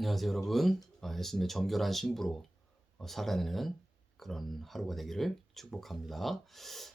안녕하세요 여러분. 예수님의 정결한 신부로 살아내는 그런 하루가 되기를 축복합니다.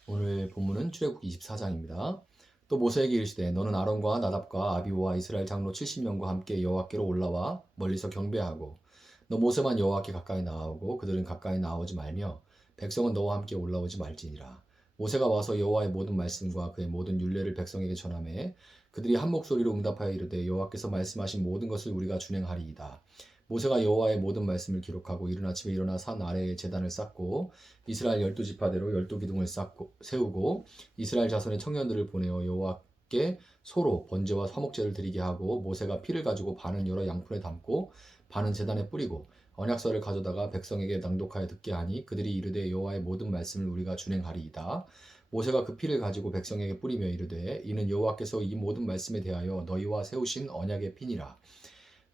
오늘 본문은 출애굽기 24장입니다. 또 모세에게 이르시되 너는 아론과 나답과 아비후와 이스라엘 장로 70명과 함께 여호와께로 올라와 멀리서 경배하고 너 모세만 여호와께 가까이 나아오고 그들은 가까이 나오지 말며 백성은 너와 함께 올라오지 말지니라. 모세가 와서 여호와의 모든 말씀과 그의 모든 율례를 백성에게 전하매 그들이 한 목소리로 응답하여 이르되 여호와께서 말씀하신 모든 것을 우리가 준행하리이다. 모세가 여호와의 모든 말씀을 기록하고 이른 아침에 일어나 산 아래에 제단을 쌓고 이스라엘 12지파대로 12기둥을 세우고 이스라엘 자손의 청년들을 보내어 여호와께 소로 번제와 화목제를 드리게 하고 모세가 피를 가지고 반은 여러 양푼에 담고 반은 제단에 뿌리고 언약서를 가져다가 백성에게 낭독하여 듣게 하니 그들이 이르되 여호와의 모든 말씀을 우리가 준행하리이다. 모세가 그 피를 가지고 백성에게 뿌리며 이르되 이는 여호와께서 이 모든 말씀에 대하여 너희와 세우신 언약의 피니라.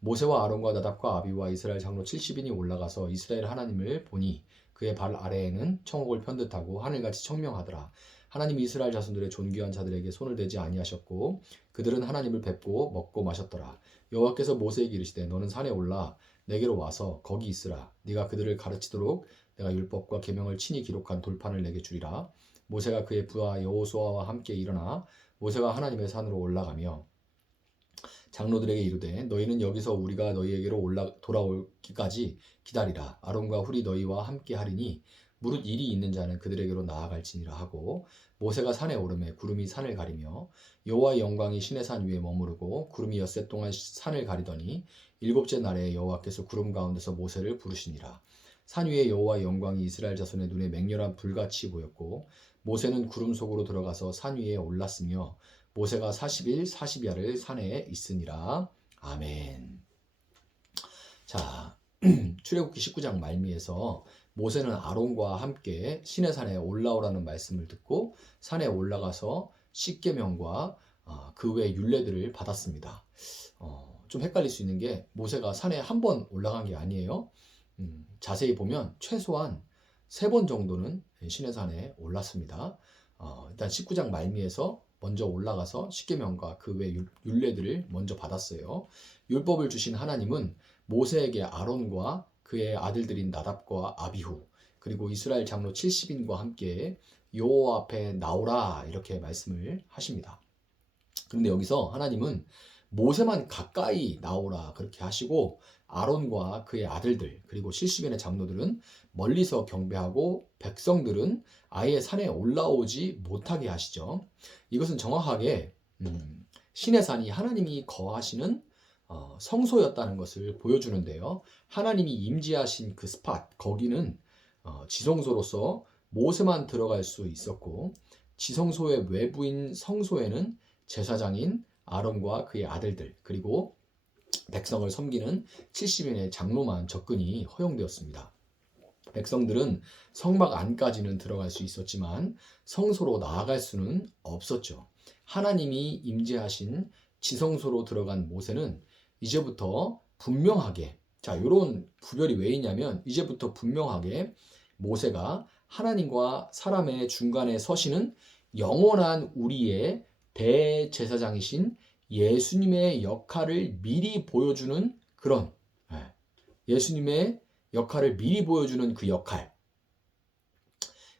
모세와 아론과 나답과 아비와 이스라엘 장로 70인이 올라가서 이스라엘 하나님을 보니 그의 발 아래에는 청옥을 편듯하고 하늘같이 청명하더라. 하나님이 이스라엘 자손들의 존귀한 자들에게 손을 대지 아니하셨고 그들은 하나님을 뵙고 먹고 마셨더라. 여호와께서 모세에게 이르시되 너는 산에 올라 내게로 와서 거기 있으라. 네가 그들을 가르치도록 내가 율법과 계명을 친히 기록한 돌판을 내게 주리라. 모세가 그의 부하 여호수아와 함께 일어나 모세가 하나님의 산으로 올라가며 장로들에게 이르되 너희는 여기서 우리가 너희에게로 돌아오기까지 기다리라. 아론과 훌이 너희와 함께 하리니 무릇 일이 있는 자는 그들에게로 나아갈지니라 하고 모세가 산에 오르매 구름이 산을 가리며 여호와의 영광이 시내 산 위에 머무르고 구름이 엿새 동안 산을 가리더니 일곱째 날에 여호와께서 구름 가운데서 모세를 부르시니라. 산 위에 여호와의 영광이 이스라엘 자손의 눈에 맹렬한 불같이 보였고 모세는 구름 속으로 들어가서 산 위에 올랐으며 모세가 40일 40야를 산에 있으니라. 아멘. 자, 출애굽기 19장 말미에서 모세는 아론과 함께 시내산에 올라오라는 말씀을 듣고 산에 올라가서 십계명과 그 외 율례들을 받았습니다. 좀 헷갈릴 수 있는 게 모세가 산에 한 번 올라간 게 아니에요. 자세히 보면 최소한 3번 정도는 시내산에 올랐습니다. 일단 19장 말미에서 먼저 올라가서 십계명과 그 외 율례들을 먼저 받았어요. 율법을 주신 하나님은 모세에게 아론과 그의 아들들인 나답과 아비후 그리고 이스라엘 장로 70인과 함께 여호와 앞에 나오라 이렇게 말씀을 하십니다. 그런데 여기서 하나님은 모세만 가까이 나오라 그렇게 하시고 아론과 그의 아들들 그리고 70인의 장로들은 멀리서 경배하고 백성들은 아예 산에 올라오지 못하게 하시죠. 이것은 정확하게 신의 산이 하나님이 거하시는 성소였다는 것을 보여주는데요. 하나님이 임재하신 그 스팟 거기는 지성소로서 모세만 들어갈 수 있었고 지성소의 외부인 성소에는 제사장인 아론과 그의 아들들 그리고 백성을 섬기는 70인의 장로만 접근이 허용되었습니다. 백성들은 성막 안까지는 들어갈 수 있었지만 성소로 나아갈 수는 없었죠. 하나님이 임재하신 지성소로 들어간 모세는 이제부터 분명하게 이런 구별이 왜 있냐면 이제부터 분명하게 모세가 하나님과 사람의 중간에 서시는 영원한 우리의 대제사장이신 예수님의 역할을 미리 보여주는 그런 예수님의 역할을 미리 보여주는 그 역할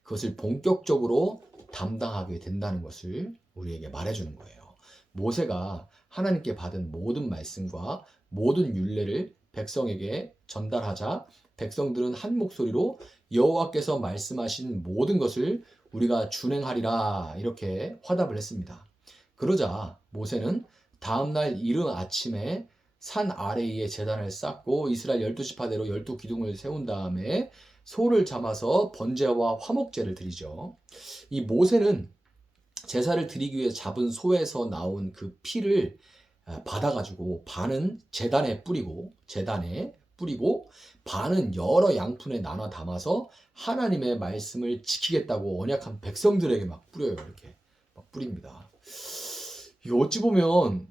그것을 본격적으로 담당하게 된다는 것을 우리에게 말해주는 거예요. 모세가 하나님께 받은 모든 말씀과 모든 율례를 백성에게 전달하자 백성들은 한 목소리로 여호와께서 말씀하신 모든 것을 우리가 준행하리라 이렇게 화답을 했습니다. 그러자 모세는 다음날 이른 아침에 산 아래에 제단을 쌓고 이스라엘 12지파대로 12기둥을 세운 다음에 소를 잡아서 번제와 화목제를 드리죠. 이 모세는 제사를 드리기 위해 잡은 소에서 나온 그 피를 받아가지고 반은 제단에 뿌리고 반은 여러 양푼에 나눠 담아서 하나님의 말씀을 지키겠다고 언약한 백성들에게 막 뿌려요. 이렇게 막 뿌립니다. 어찌 보면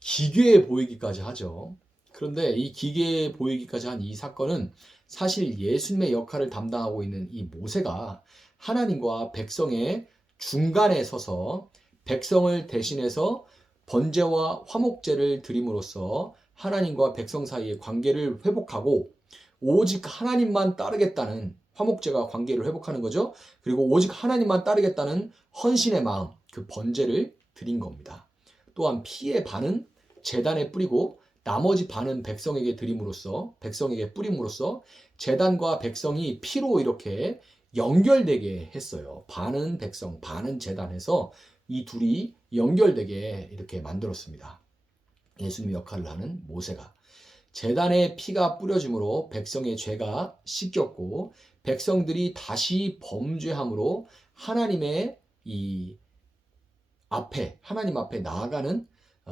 기괴해 보이기까지 하죠. 그런데 이 기괴해 보이기까지 한 이 사건은 사실 예수님의 역할을 담당하고 있는 이 모세가 하나님과 백성의 중간에 서서 백성을 대신해서 번제와 화목제를 드림으로써 하나님과 백성 사이의 관계를 회복하고 오직 하나님만 따르겠다는 화목제가 관계를 회복하는 거죠. 그리고 오직 하나님만 따르겠다는 헌신의 마음, 그 번제를 드린 겁니다. 또한 피의 반은 제단에 뿌리고 나머지 반은 백성에게 드림으로써 백성에게 뿌림으로써 제단과 백성이 피로 이렇게 연결되게 했어요. 반은 백성, 반은 제단해서 이 둘이 연결되게 이렇게 만들었습니다. 예수님의 역할을 하는 모세가 제단에 피가 뿌려짐으로 백성의 죄가 씻겼고 백성들이 다시 범죄함으로 하나님의 하나님 앞에 나아가는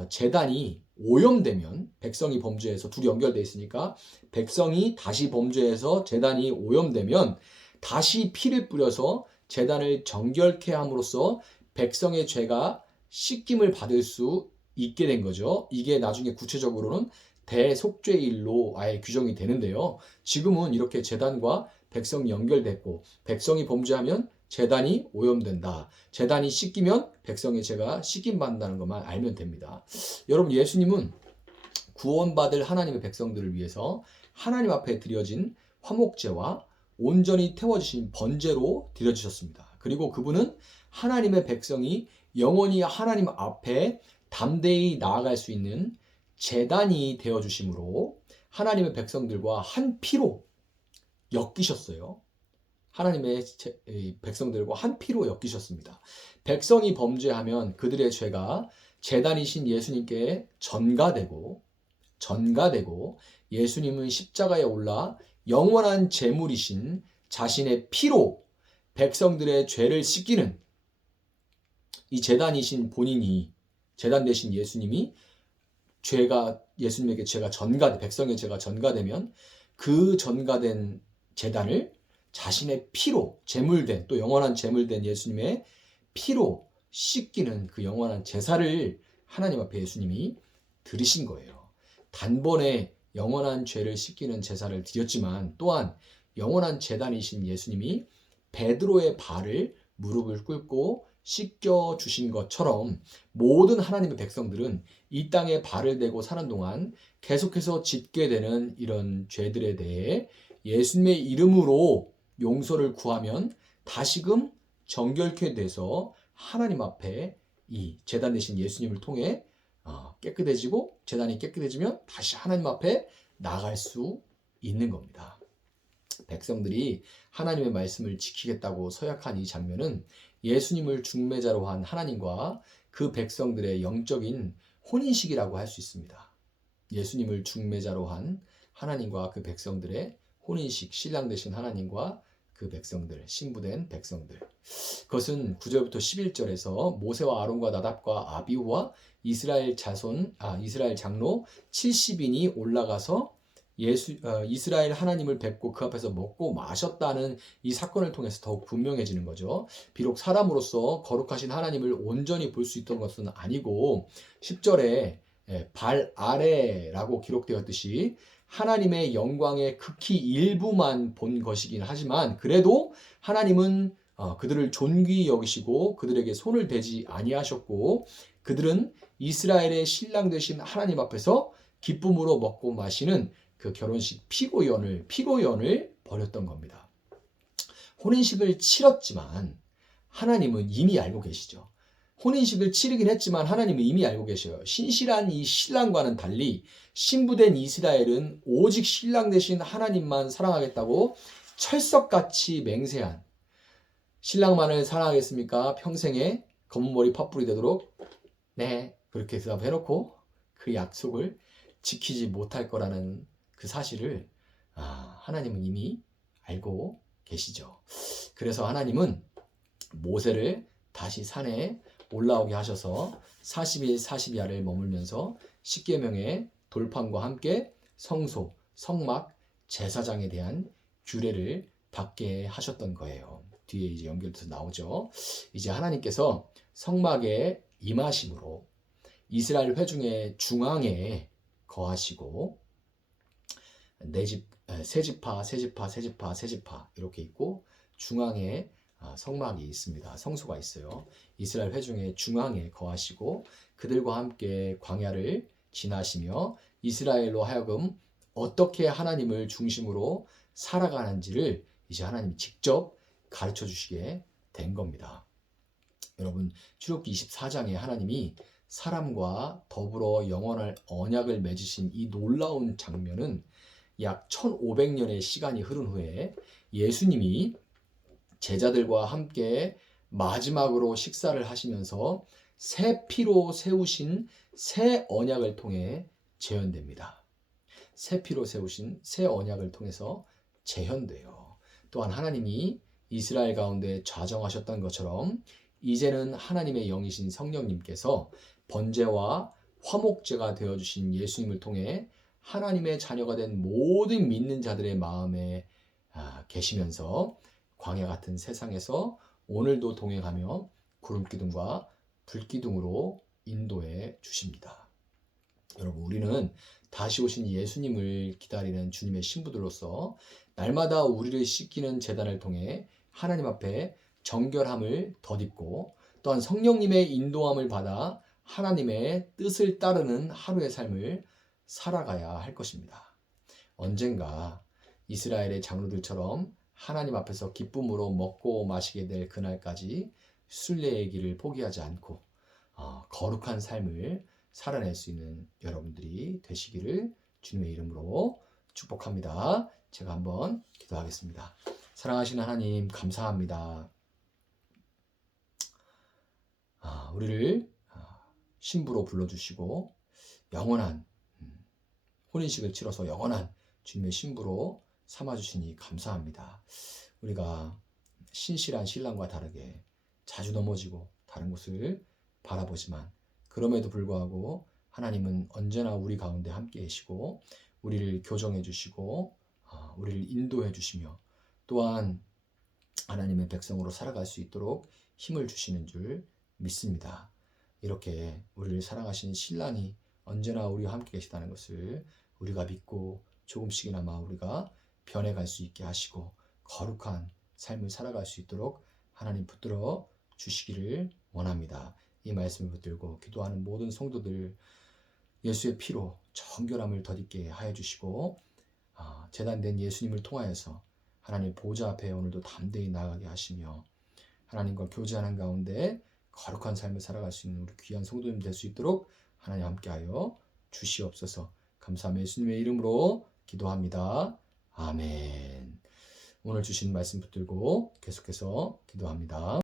제단이 오염되면 백성이 범죄해서 둘이 연결되어 있으니까 백성이 다시 범죄해서 제단이 오염되면 다시 피를 뿌려서 제단을 정결케 함으로써 백성의 죄가 씻김을 받을 수 있게 된 거죠. 이게 나중에 구체적으로는 대속죄일로 아예 규정이 되는데요. 지금은 이렇게 제단과 백성이 연결됐고 백성이 범죄하면 제단이 오염된다. 제단이 씻기면 백성의 죄가 씻김받는다는 것만 알면 됩니다. 여러분, 예수님은 구원받을 하나님의 백성들을 위해서 하나님 앞에 드려진 화목제와 온전히 태워주신 번제로 드려주셨습니다. 그리고 그분은 하나님의 백성이 영원히 하나님 앞에 담대히 나아갈 수 있는 제단이 되어주심으로 하나님의 백성들과 한 피로 엮이셨어요. 하나님의 백성들과 한 피로 엮이셨습니다. 백성이 범죄하면 그들의 죄가 제단이신 예수님께 전가되고 예수님은 십자가에 올라 영원한 제물이신 자신의 피로 백성들의 죄를 씻기는 이 제단이신 본인이 제단 되신 예수님이 예수님에게 백성의 죄가 전가되면 그 전가된 제단을 자신의 피로 제물된 또 영원한 제물된 예수님의 피로 씻기는 그 영원한 제사를 하나님 앞에 예수님이 드리신 거예요. 단번에 영원한 죄를 씻기는 제사를 드렸지만 또한 영원한 제단이신 예수님이 베드로의 발을 무릎을 꿇고 씻겨 주신 것처럼 모든 하나님의 백성들은 이 땅에 발을 대고 사는 동안 계속해서 짓게 되는 이런 죄들에 대해 예수님의 이름으로 용서를 구하면 다시금 정결케 돼서 하나님 앞에 이 제단 되신 예수님을 통해 깨끗해지고 제단이 깨끗해지면 다시 하나님 앞에 나갈 수 있는 겁니다. 백성들이 하나님의 말씀을 지키겠다고 서약한 이 장면은 예수님을 중매자로 한 하나님과 그 백성들의 영적인 혼인식이라고 할 수 있습니다. 예수님을 중매자로 한 하나님과 그 백성들의 혼인식, 신랑 되신 하나님과 그 백성들, 신부된 백성들. 그것은 9절부터 11절에서 모세와 아론과 나답과 아비후와 이스라엘 장로 70인이 올라가서 이스라엘 하나님을 뵙고 그 앞에서 먹고 마셨다는 이 사건을 통해서 더욱 분명해지는 거죠. 비록 사람으로서 거룩하신 하나님을 온전히 볼 수 있던 것은 아니고 10절에 발 아래라고 기록되었듯이 하나님의 영광의 극히 일부만 본 것이긴 하지만 그래도 하나님은 그들을 존귀히 여기시고 그들에게 손을 대지 아니하셨고 그들은 이스라엘의 신랑 되신 하나님 앞에서 기쁨으로 먹고 마시는 그 결혼식 피고연을 벌였던 겁니다. 혼인식을 치렀지만 하나님은 이미 알고 계시죠. 혼인식을 치르긴 했지만 하나님은 이미 알고 계셔요. 신실한 이 신랑과는 달리 신부된 이스라엘은 오직 신랑 되신 하나님만 사랑하겠다고 철석같이 맹세한 신랑만을 사랑하겠습니까? 평생에 검은 머리 팥불이 되도록 네 그렇게 대답해놓고 그 약속을 지키지 못할 거라는 그 사실을 하나님은 이미 알고 계시죠. 그래서 하나님은 모세를 다시 산에 올라오게 하셔서 40일 40야를 머물면서 십계명의 돌판과 함께 성소, 성막, 제사장에 대한 규례를 받게 하셨던 거예요. 뒤에 이제 연결돼서 나오죠. 이제 하나님께서 성막에 임하심으로 이스라엘 회중의 중앙에 거하시고 세 지파 이렇게 있고 중앙에 성막이 있습니다. 성소가 있어요. 이스라엘 회중의 중앙에 거하시고 그들과 함께 광야를 지나시며 이스라엘로 하여금 어떻게 하나님을 중심으로 살아가는지를 이제 하나님이 직접 가르쳐 주시게 된 겁니다. 여러분, 출애굽기 24장에 하나님이 사람과 더불어 영원할 언약을 맺으신 이 놀라운 장면은 약 1500년의 시간이 흐른 후에 예수님이 제자들과 함께 마지막으로 식사를 하시면서 새 피로 세우신 새 언약을 통해 재현됩니다. 새 피로 세우신 새 언약을 통해서 재현돼요. 또한 하나님이 이스라엘 가운데 좌정하셨던 것처럼 이제는 하나님의 영이신 성령님께서 번제와 화목제가 되어주신 예수님을 통해 하나님의 자녀가 된 모든 믿는 자들의 마음에 계시면서 광야 같은 세상에서 오늘도 동행하며 구름기둥과 불기둥으로 인도해 주십니다. 여러분, 우리는 다시 오신 예수님을 기다리는 주님의 신부들로서 날마다 우리를 씻기는 제단을 통해 하나님 앞에 정결함을 덧입고 또한 성령님의 인도함을 받아 하나님의 뜻을 따르는 하루의 삶을 살아가야 할 것입니다. 언젠가 이스라엘의 장로들처럼 하나님 앞에서 기쁨으로 먹고 마시게 될 그날까지 순례의 길을 포기하지 않고 거룩한 삶을 살아낼 수 있는 여러분들이 되시기를 주님의 이름으로 축복합니다. 제가 한번 기도하겠습니다. 사랑하시는 하나님, 감사합니다. 우리를 신부로 불러주시고 영원한 혼인식을 치러서 영원한 주님의 신부로 삼아주시니 감사합니다. 우리가 신실한 신랑과 다르게 자주 넘어지고 다른 곳을 바라보지만 그럼에도 불구하고 하나님은 언제나 우리 가운데 함께 계시고 우리를 교정해 주시고 우리를 인도해 주시며 또한 하나님의 백성으로 살아갈 수 있도록 힘을 주시는 줄 믿습니다. 이렇게 우리를 사랑하신 신랑이 언제나 우리와 함께 계시다는 것을 우리가 믿고 조금씩이나마 우리가 변해갈 수 있게 하시고 거룩한 삶을 살아갈 수 있도록 하나님 붙들어 주시기를 원합니다. 이 말씀을 붙들고 기도하는 모든 성도들 예수의 피로 정결함을 덧입게 하여 주시고 제단된 예수님을 통하여서 하나님 보좌 앞에 오늘도 담대히 나아가게 하시며 하나님과 교제하는 가운데 거룩한 삶을 살아갈 수 있는 우리 귀한 성도님 될 수 있도록 하나님 함께하여 주시옵소서. 감사하며 예수님의 이름으로 기도합니다. 아멘. 오늘 주신 말씀 붙들고 계속해서 기도합니다.